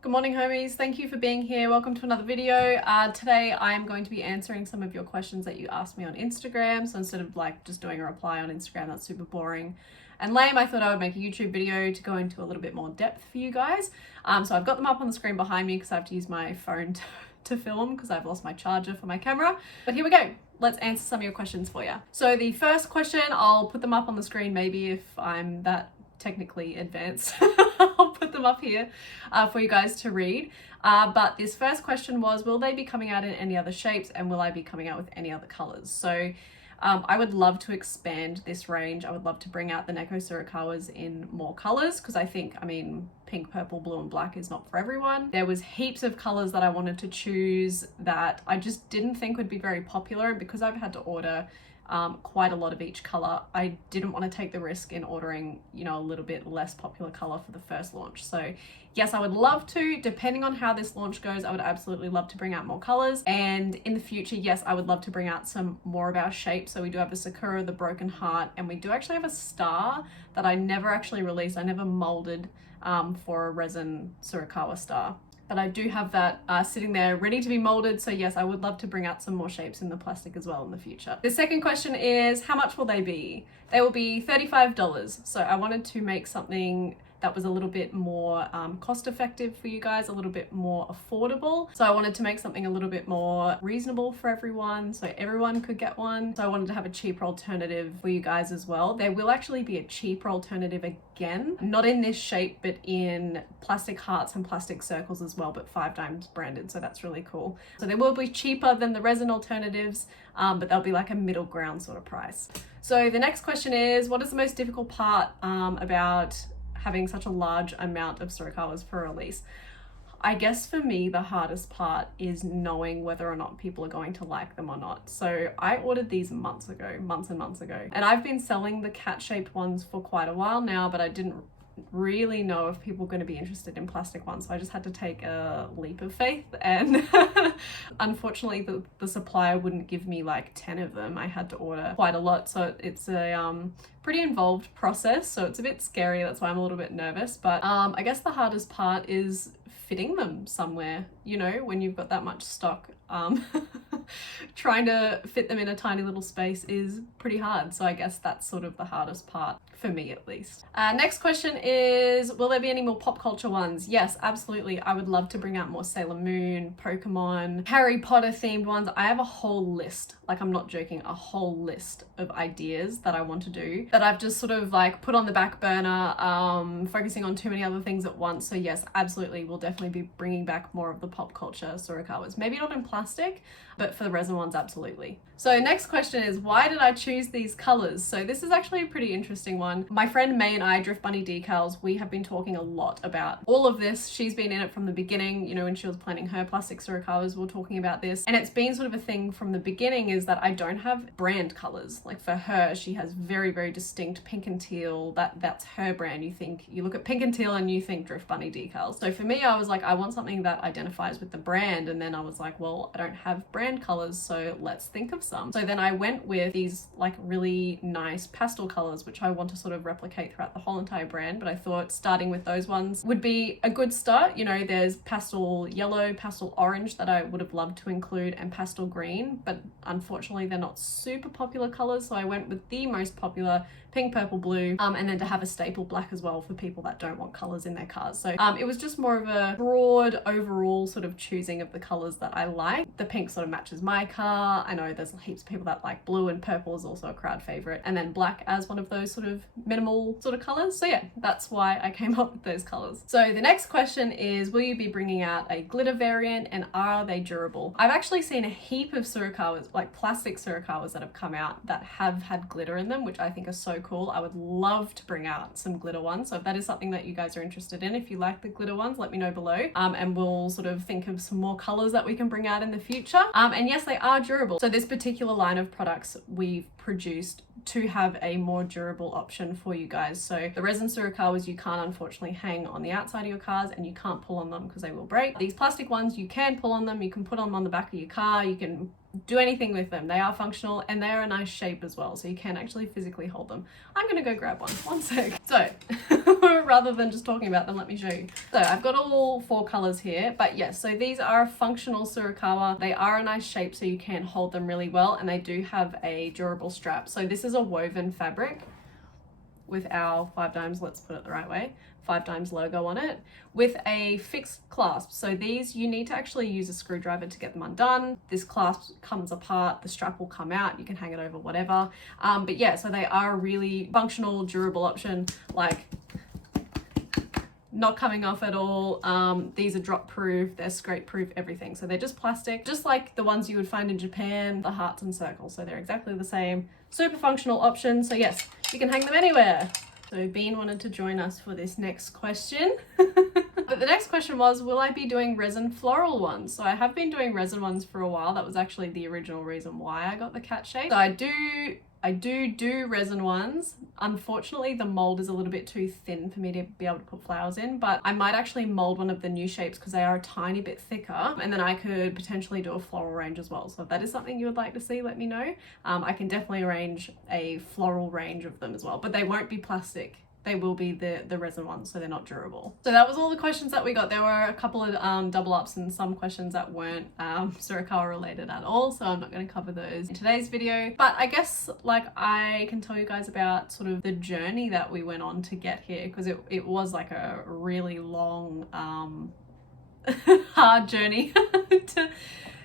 Good morning, homies. Thank you for being here. Welcome to another video. Today I am going to be answering some of your questions that you asked me on Instagram. So instead of like just doing a reply on Instagram, that's super boring and lame, I thought I would make a YouTube video to go into a little bit more depth for you guys. So I've got them up on the screen behind me because I have to use my phone to film because I've lost my charger for my camera. But here we go. Let's answer some of your questions for you. So the first question, I'll put them up on the screen maybe if I'm that technically advanced. I'll put them up here for you guys to read. But this first question was, will they be coming out in any other shapes and will I be coming out with any other colors? So I would love to expand this range. I would love to bring out the Neko Tsurukawas in more colors because I think, pink, purple, blue and black is not for everyone. There was heaps of colors that I wanted to choose that I just didn't think would be very popular, and because I've had to order quite a lot of each color, I didn't want to take the risk in ordering, a little bit less popular color for the first launch. So yes, I would love to, depending on how this launch goes, I would absolutely love to bring out more colors. And in the future, yes, I would love to bring out some more of our shapes. So we do have the Sakura, the Broken Heart, and we do actually have a star that I never actually released. I never molded for a resin Tsurukawa star. But I do have that sitting there ready to be molded. So yes, I would love to bring out some more shapes in the plastic as well in the future. The second question is, how much will they be? They will be $35. So I wanted to make something that was a little bit more cost effective for you guys, a little bit more affordable. So I wanted to make something a little bit more reasonable for everyone, so everyone could get one. So I wanted to have a cheaper alternative for you guys as well. There will actually be a cheaper alternative again, not in this shape, but in plastic hearts and plastic circles as well, but 5 Dimes branded. So that's really cool. So they will be cheaper than the resin alternatives, but they'll be like a middle ground sort of price. So the next question is, what is the most difficult part about having such a large amount of Tsurukawas for release? I guess for me, the hardest part is knowing whether or not people are going to like them or not. So I ordered these months and months ago, and I've been selling the cat-shaped ones for quite a while now, but I didn't really know if people were going to be interested in plastic ones, so I just had to take a leap of faith, and unfortunately the supplier wouldn't give me like 10 of them. I had to order quite a lot, so it's a pretty involved process, so it's a bit scary. That's why I'm a little bit nervous, but I guess the hardest part is fitting them somewhere, when you've got that much stock. Trying to fit them in a tiny little space is pretty hard, so I guess that's sort of the hardest part for me, at least. Next question is, will there be any more pop culture ones? Yes, absolutely. I would love to bring out more Sailor Moon, Pokemon, Harry Potter themed ones. I have a whole list, like I'm not joking, a whole list of ideas that I want to do that I've just sort of like put on the back burner, focusing on too many other things at once. So yes, absolutely, we'll definitely be bringing back more of the pop culture Tsurukawas. Maybe not in plastic, but for the resin ones, absolutely. So next question is, why did I choose these colors? So this is actually a pretty interesting one. My friend May and I, Drift Bunny Decals, we have been talking a lot about all of this. She's been in it from the beginning, when she was planning her plastic Tsurukawas, we were talking about this. And it's been sort of a thing from the beginning, is that I don't have brand colors. Like for her, she has very, very distinct pink and teal. That's her brand. You look at pink and teal and you think Drift Bunny Decals. So for me, I was like, I want something that identifies with the brand. And then I was like, well, I don't have brand colors, so let's think of some. So then I went with these like really nice pastel colors, which I want to sort of replicate throughout the whole entire brand. But I thought starting with those ones would be a good start. There's pastel yellow, pastel orange that I would have loved to include, and pastel green, but unfortunately they're not super popular colors. So I went with the most popular, pink, purple, blue, and then to have a staple black as well for people that don't want colors in their cars. So it was just more of a broad overall sort of choosing of the colors that I like. The pink sort of matches my car. I know there's heaps of people that like blue, and purple is also a crowd favorite, and then black as one of those sort of minimal sort of colors. So yeah, that's why I came up with those colors. So the next question is, will you be bringing out a glitter variant, and are they durable? I've actually seen a heap of Tsurukawas, like plastic Tsurukawas, that have come out that have had glitter in them, which I think are so cool. I would love to bring out some glitter ones. So if that is something that you guys are interested in, if you like the glitter ones, let me know below, and we'll sort of think of some more colors that we can bring out in the future. And yes, they are durable. So this particular line of products we've produced to have a more durable option for you guys. So the resin Tsurukawas you can't unfortunately hang on the outside of your cars, and you can't pull on them because they will break. These plastic ones you can pull on them, you can put them on the back of your car, you can do anything with them. They are functional and they are a nice shape as well, so you can actually physically hold them. I'm gonna go grab one sec. So rather than just talking about them, let me show you. So I've got all 4 colors here, but yes, so these are functional Tsurukawa. They are a nice shape, so you can hold them really well, and they do have a durable strap. So this is a woven fabric with our 5 dimes, let's put it the right way, 5 dimes logo on it, with a fixed clasp. So these, you need to actually use a screwdriver to get them undone. This clasp comes apart, the strap will come out, you can hang it over whatever. But yeah, so they are a really functional, durable option, like not coming off at all. These are drop proof, they're scrape proof, everything. So they're just plastic, just like the ones you would find in Japan, the hearts and circles. So they're exactly the same, super functional option. So yes, you can hang them anywhere. So Bean wanted to join us for this next question. But the next question was, will I be doing resin floral ones? So I have been doing resin ones for a while. That was actually the original reason why I got the cat shape. So I do resin ones. Unfortunately, the mold is a little bit too thin for me to be able to put flowers in, but I might actually mold one of the new shapes because they are a tiny bit thicker, and then I could potentially do a floral range as well. So if that is something you would like to see, let me know. I can definitely arrange a floral range of them as well, but they won't be plastic. They will be the resin ones, so they're not durable. So that was all the questions that we got. There were a couple of double ups and some questions that weren't Tsurukawa related at all, so I'm not going to cover those in today's video. But I guess like I can tell you guys about sort of the journey that we went on to get here, because it was like a really long hard journey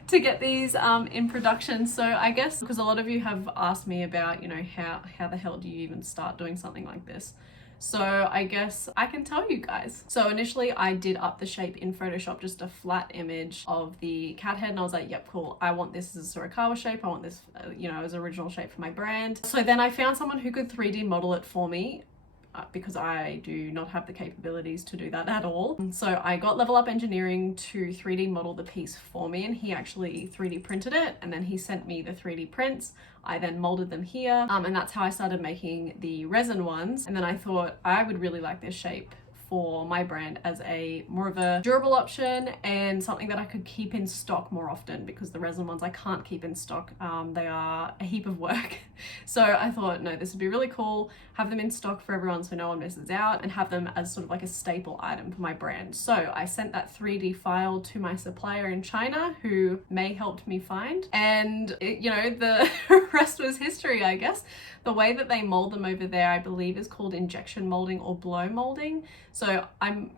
to get these in production. So I guess because a lot of you have asked me about, you know, how the hell do you even start doing something like this? So I guess I can tell you guys. So initially I did up the shape in Photoshop, just a flat image of the cat head, and I was like, yep, cool, I want this as a Tsurukawa shape, I want this you know, as original shape for my brand. So then I found someone who could 3D model it for me, because I do not have the capabilities to do that at all. So I got Level Up Engineering to 3D model the piece for me, and he actually 3D printed it, and then he sent me the 3D prints. I then molded them here, and that's how I started making the resin ones. And then I thought I would really like this shape for my brand as a more of a durable option and something that I could keep in stock more often, because the resin ones I can't keep in stock. They are a heap of work. So I thought, no, this would be really cool, have them in stock for everyone so no one misses out, and have them as sort of like a staple item for my brand. So I sent that 3D file to my supplier in China, who May helped me find, and you know, the rest was history, I guess. The way that they mold them over there, I believe, is called injection molding or blow molding. So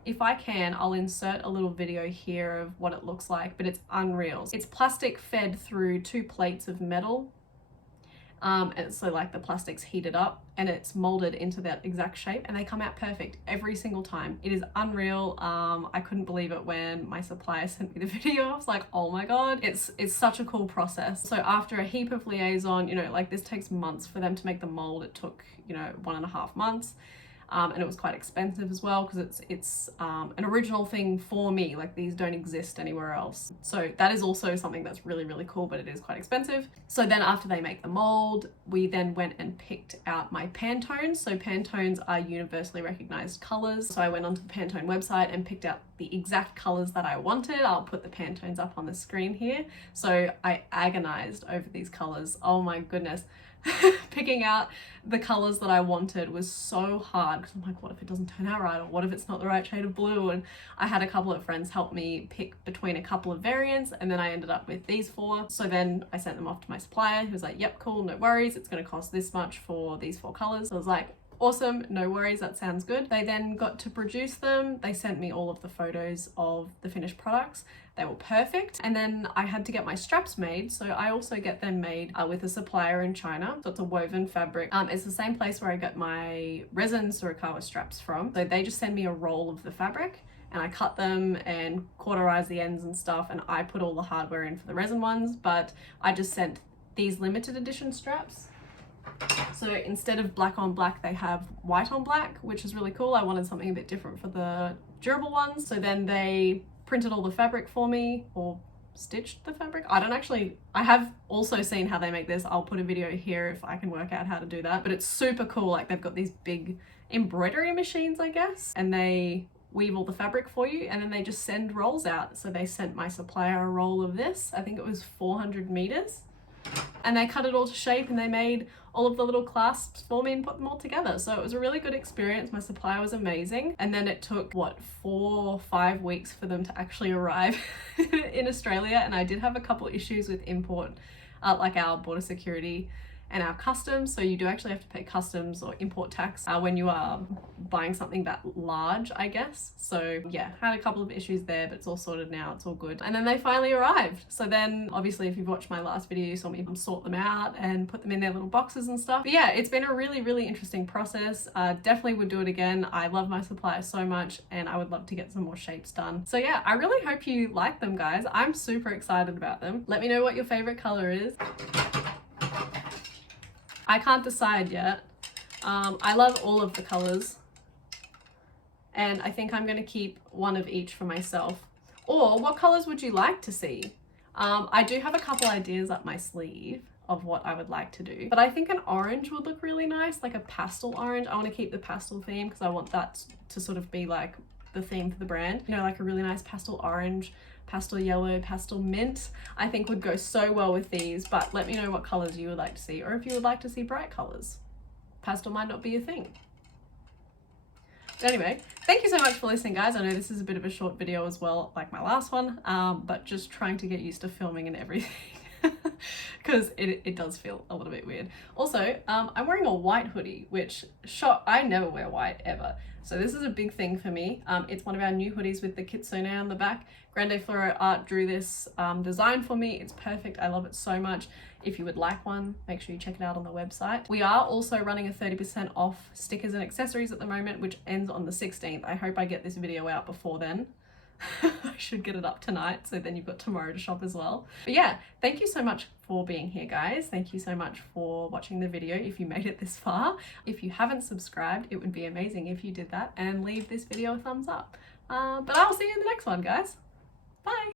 if I can, I'll insert a little video here of what it looks like, but it's unreal. It's plastic fed through 2 plates of metal. And so like the plastic's heated up and it's molded into that exact shape, and they come out perfect every single time. It is unreal. I couldn't believe it when my supplier sent me the video. I was like, oh my god, it's such a cool process. So after a heap of liaison, you know, like this takes months for them to make the mold. It took, you know, 1.5 months. And it was quite expensive as well, because it's an original thing for me. Like, these don't exist anywhere else. So that is also something that's really, really cool, but it is quite expensive. So then after they make the mold, we then went and picked out my Pantones. So Pantones are universally recognized colors. So I went onto the Pantone website and picked out the exact colors that I wanted. I'll put the Pantones up on the screen here. So I agonized over these colors. Oh my goodness. Picking out the colors that I wanted was so hard, because I'm like, what if it doesn't turn out right, or what if it's not the right shade of blue? And I had a couple of friends help me pick between a couple of variants, and then I ended up with these 4. So then I sent them off to my supplier, who was like, yep, cool, no worries, it's going to cost this much for these 4 colors. So I was like, awesome, no worries, that sounds good. They then got to produce them. They sent me all of the photos of the finished products. They were perfect. And then I had to get my straps made. So I also get them made with a supplier in China. So it's a woven fabric. It's the same place where I get my resin Tsurukawa straps from. So they just send me a roll of the fabric, and I cut them and cauterize the ends and stuff, and I put all the hardware in for the resin ones. But I just sent these limited edition straps. So instead of black on black, they have white on black, which is really cool. I wanted something a bit different for the durable ones. So then they printed all the fabric for me, or stitched the fabric. I have also seen how they make this. I'll put a video here if I can work out how to do that. But it's super cool. Like, they've got these big embroidery machines, I guess, and they weave all the fabric for you, and then they just send rolls out. So they sent my supplier a roll of this. I think it was 400 meters. And they cut it all to shape and they made all of the little clasps for me and put them all together. So it was a really good experience. My supply was amazing. And then it took, what, 4 or 5 weeks for them to actually arrive in Australia. And I did have a couple issues with import, like our border security and our customs. So you do actually have to pay customs or import tax when you are buying something that large, I guess. So yeah, had a couple of issues there, but it's all sorted now, it's all good. And then they finally arrived. So then obviously if you've watched my last video, you saw me sort them out and put them in their little boxes and stuff. But yeah, it's been a really, really interesting process. Definitely would do it again. I love my suppliers so much and I would love to get some more shapes done. So yeah, I really hope you like them, guys. I'm super excited about them. Let me know what your favorite color is. I can't decide yet. I love all of the colors and I think I'm going to keep one of each for myself. Or what colors would you like to see? I do have a couple ideas up my sleeve of what I would like to do, but I think an orange would look really nice, like a pastel orange. I want to keep the pastel theme because I want that to sort of be like the theme for the brand. You know, like a really nice pastel orange, pastel yellow, pastel mint, I think would go so well with these. But let me know what colors you would like to see, or if you would like to see bright colors. Pastel might not be a thing. But anyway, thank you so much for listening, guys. I know this is a bit of a short video as well, like my last one, but just trying to get used to filming and everything because it does feel a little bit weird. Also, I'm wearing a white hoodie, which I never wear white ever. So this is a big thing for me. It's one of our new hoodies with the kitsune on the back. Grande Fluoro Art drew this design for me. It's perfect. I love it so much. If you would like one, make sure you check it out on the website. We are also running a 30% off stickers and accessories at the moment, which ends on the 16th. I hope I get this video out before then. I should get it up tonight, so then you've got tomorrow to shop as well. But yeah, thank you so much for being here, guys. Thank you so much for watching the video if you made it this far. If you haven't subscribed, it would be amazing if you did that and leave this video a thumbs up. But I'll see you in the next one, guys. Bye.